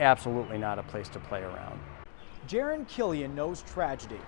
absolutely not a place to play around. Jaron Killian knows tragedy.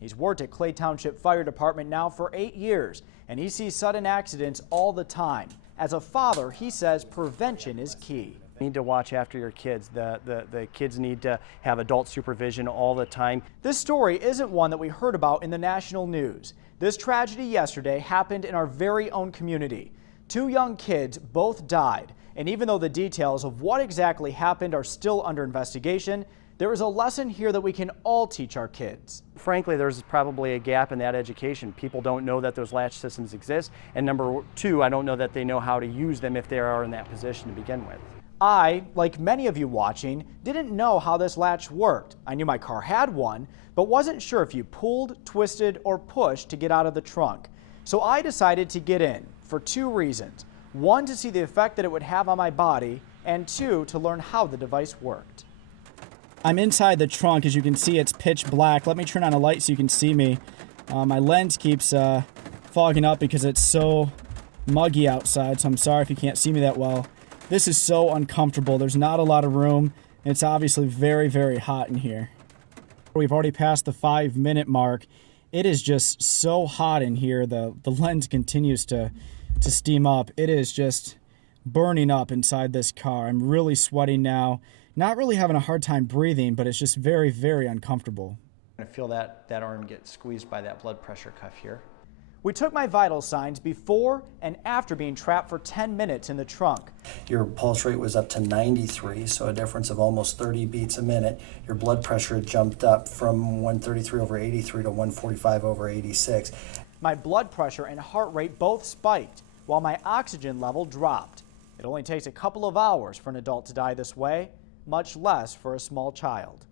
He's worked at Clay Township Fire Department now for 8 years, and he sees sudden accidents all the time. As a father, he says prevention is key. You need to watch after your kids. The kids need to have adult supervision all the time. This story isn't one that we heard about in the national news. This tragedy yesterday happened in our very own community. 2 young kids both died, and even though the details of what exactly happened are still under investigation, there is a lesson here that we can all teach our kids. Frankly, there's probably a gap in that education. People don't know that those latch systems exist, and number 2, I don't know that they know how to use them if they are in that position to begin with. I, like many of you watching, didn't know how this latch worked. I knew my car had one, but wasn't sure if you pulled, twisted, or pushed to get out of the trunk. So I decided to get in for 2 reasons. 1, to see the effect that it would have on my body, and 2, to learn how the device worked. I'm inside the trunk. As you can see, it's pitch black. Let me turn on a light so you can see me. My lens keeps fogging up because it's so muggy outside, so I'm sorry if you can't see me that well. This is so uncomfortable. There's not a lot of room, and it's obviously very, very hot in here. We've already passed the 5-minute mark. It is just so hot in here. The lens continues to steam up. It is just burning up inside this car. I'm really sweating now. Not really having a hard time breathing, but it's just very, very uncomfortable. I feel that arm get squeezed by that blood pressure cuff here. We took my vital signs before and after being trapped for 10 minutes in the trunk. Your pulse rate was up to 93, so a difference of almost 30 beats a minute. Your blood pressure had jumped up from 133/83 to 145/86. My blood pressure and heart rate both spiked, while my oxygen level dropped. It only takes a couple of hours for an adult to die this way, much less for a small child.